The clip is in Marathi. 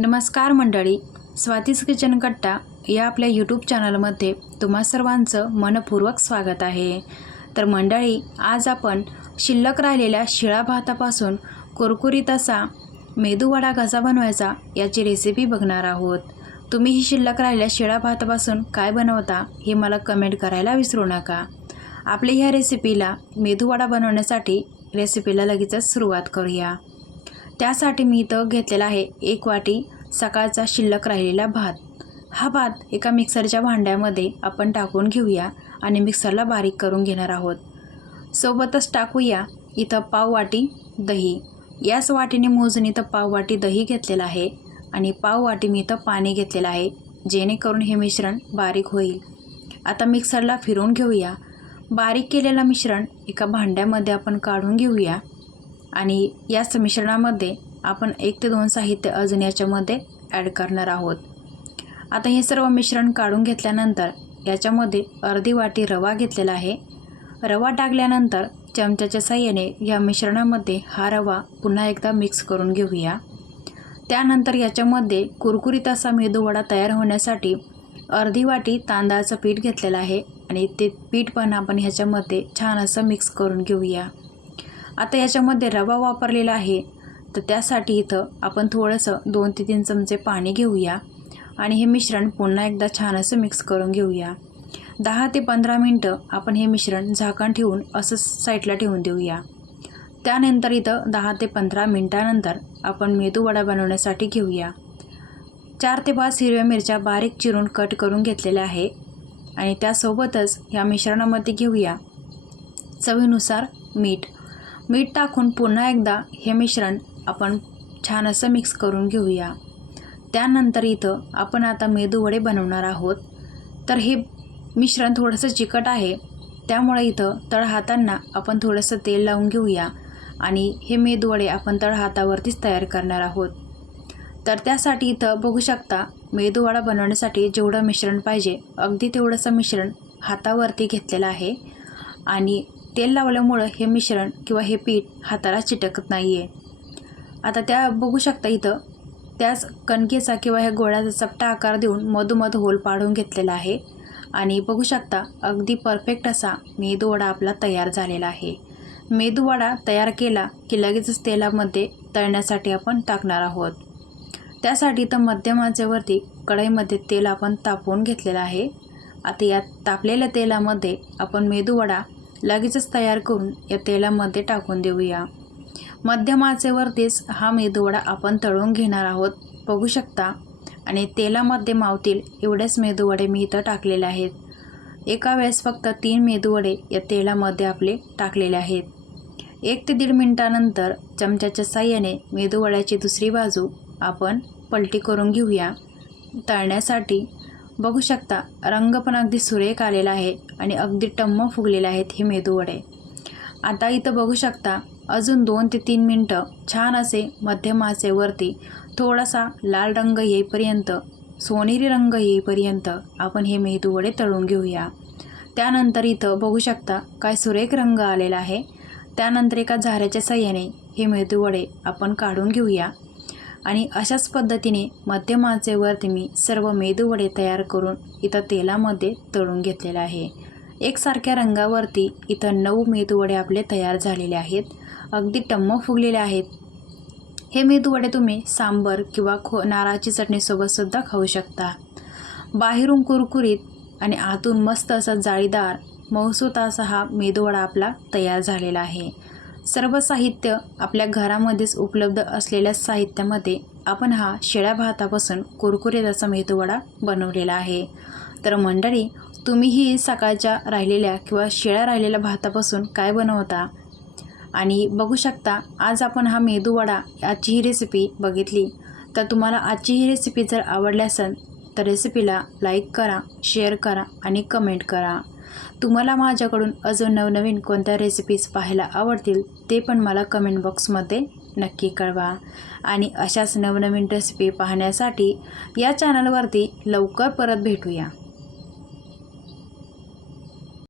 नमस्कार मंडळी स्वातीस किचन कट्टा या आपल्या यूट्यूब चॅनलमध्ये तुम्हा सर्वांचं मनपूर्वक स्वागत आहे. तर मंडळी आज आपण शिल्लक राहिलेल्या शिळा भातापासून कुरकुरीत असा मेदूवडा कसा बनवायचा याची रेसिपी बघणार आहोत. तुम्ही ही शिल्लक राहिलेल्या शिळा भातापासून काय बनवता हे मला कमेंट करायला विसरू नका. आपल्या ह्या रेसिपीला मेदूवडा बनवण्यासाठी रेसिपीला लगेचच सुरुवात करूया. त्यासाठी मी इथं घेतलेला आहे एक वाटी सकाळचा शिल्लक राहिलेला भात. हा भात एका मिक्सरच्या भांड्यामध्ये आपण टाकून घेऊया आणि मिक्सरला बारीक करून घेणार आहोत. सोबतच टाकूया इथं पाव वाटी दही. याच वाटीने मोजून इथं पाव वाटी दही घेतलेलं आहे आणि पाव वाटी मी इथं पाणी घेतलेलं आहे जेणेकरून हे मिश्रण बारीक होईल. आता मिक्सरला फिरवून घेऊया. बारीक केलेलं मिश्रण एका भांड्यामध्ये आपण काढून घेऊया. आणि या मिश्रणामध्ये आपण एक ते दोन साहित्य अजून याच्यामध्ये ॲड करणार आहोत. आता हे सर्व मिश्रण काढून घेतल्यानंतर याच्यामध्ये अर्धी वाटी रवा घेतलेला आहे. रवा टाकल्यानंतर चमच्याच्या साह्याने या मिश्रणामध्ये हा रवा पुन्हा एकदा मिक्स करून घेऊया. त्यानंतर याच्यामध्ये कुरकुरीत असा मेदूवडा तयार होण्यासाठी अर्धी वाटी तांदळाचं पीठ घेतलेलं आहे आणि ते पीठ पण आपण ह्याच्यामध्ये छान असं मिक्स करून घेऊया. आता याच्यामध्ये रवा वापरलेला आहे. तर त्यासाठी इथं आपण थोडंसं दोन ते तीन चमचे पाणी घेऊया. आणि हे मिश्रण पुन्हा एकदा छान असं मिक्स करून घेऊया. दहा ते पंधरा मिनटं आपण हे मिश्रण झाकण ठेवून असं साईडला ठेवून देऊया. त्यानंतर इथं दहा ते पंधरा मिनटानंतर आपण मेदूवडा बनवण्यासाठी घेऊया. चार ते पाच हिरव्या मिरच्या बारीक चिरून कट करून घेतलेल्या आहे. आणि त्यासोबतच या मिश्रणामध्ये घेऊया. चवीनुसार मीठ. मीठ टाकून पुन्हा एकदा हे मिश्रण आपण छान असं मिक्स करून घेऊया. त्यानंतर इथं आपण आता मेदूवडे बनवणार आहोत. तर हे मिश्रण थोडंसं चिकट आहे त्यामुळे इथं तळ हातांना आपण थोडंसं तेल लावून घेऊया आणि हे मेदूवडे आपण तळ हातावरतीच तयार करणार आहोत. तर त्यासाठी इथं बघू शकता मेदूवडा बनवण्यासाठी जेवढं मिश्रण पाहिजे अगदी तेवढंसं मिश्रण हातावरती घेतलेलं आहे आणि तेल लावल्यामुळं हे मिश्रण किंवा हे पीठ हाताला चिटकत नाही आहे आता त्या बघू शकता इथं त्याच कणकेचा किंवा ह्या गोळ्याचा चपटा आकार देऊन मधोमध होल पाडून घेतलेला आहे. आणि बघू शकता अगदी परफेक्ट असा मेदूवडा आपला तयार झालेला आहे. मेदूवडा तयार केला की लगेचच तेलामध्ये तळण्यासाठी आपण टाकणार आहोत. त्यासाठी तर मध्यम आचेवरती कढईमध्ये तेल आपण तापवून घेतलेलं आहे. आता या तापलेल्या तेलामध्ये आपण मेदूवडा लगेचच तयार करून या तेलामध्ये टाकून देऊया. मध्यम आचेवरतीच हा मेदूवडा आपण तळून घेणार आहोत. बघू शकता. आणि तेलामध्ये मावतील एवढेच मेदूवडे मी इथं टाकलेले आहेत. एका वेळेस फक्त तीन मेदूवडे या तेलामध्ये आपले टाकलेले आहेत. एक ते दीड मिनटानंतर चमच्याच्या साह्याने मेदूवड्याची दुसरी बाजू आपण पलटी करून घेऊया. तळण्यासाठी बघू शकता रंग पण अगदी सुरेख आलेला आहे आणि अगदी टम्म फुगलेले आहेत हे मेदूवडे आता इथं बघू शकता अजून दोन ते तीन मिनटं छान असे मध्यम आचेवरती थोडासा लाल रंग येईपर्यंत सोनेरी रंग येईपर्यंत आपण हे मेदूवडे तळून घेऊया. त्यानंतर इथं बघू शकता काय सुरेख रंग आलेला आहे. त्यानंतर एका झाऱ्याच्या सह्याने हे मेदूवडे आपण काढून घेऊया. आणि अशाच पद्धतीने मध्यम तुम्ही मी सर्व मेदूवडे तयार करून इथं तेलामध्ये तळून घेतलेलं आहे. एकसारख्या रंगावरती इथं नऊ मेदूवडे आपले तयार झालेले आहेत. अगदी टम्म फुगलेले आहेत. हे मेदूवडे तुम्ही सांबर किंवा खो नारळाची चटणीसोबतसुद्धा खाऊ शकता. बाहेरून कुरकुरीत आणि आतून मस्त असा जाळीदार मौसूत असा हा मेदूवडा आपला तयार झालेला आहे. सर्व साहित्य आपल्या घरामध्येच उपलब्ध असलेल्या साहित्यामध्ये आपण हा शेळ्या भातापासून कुरकुरीत असा मेदूवडा बनवलेला आहे. तर मंडळी तुम्हीही सकाळच्या राहिलेल्या किंवा शेळ्या राहिलेल्या भातापासून काय बनवता? आणि बघू शकता आज आपण हा मेदूवडा आजची ही रेसिपी बघितली. तर तुम्हाला आजची ही रेसिपी जर आवडली असेल तर रेसिपीला लाईक करा शेअर करा आणि कमेंट करा. तुम्हाला माझ्याकडून अजून नवनवीन कोणत्या रेसिपीज पाहायला आवडतील ते पण मला कमेंट बॉक्समध्ये नक्की कळवा. आणि अशाच नवनवीन रेसिपी पाहण्यासाठी या चॅनलवरती लवकर परत भेटूया.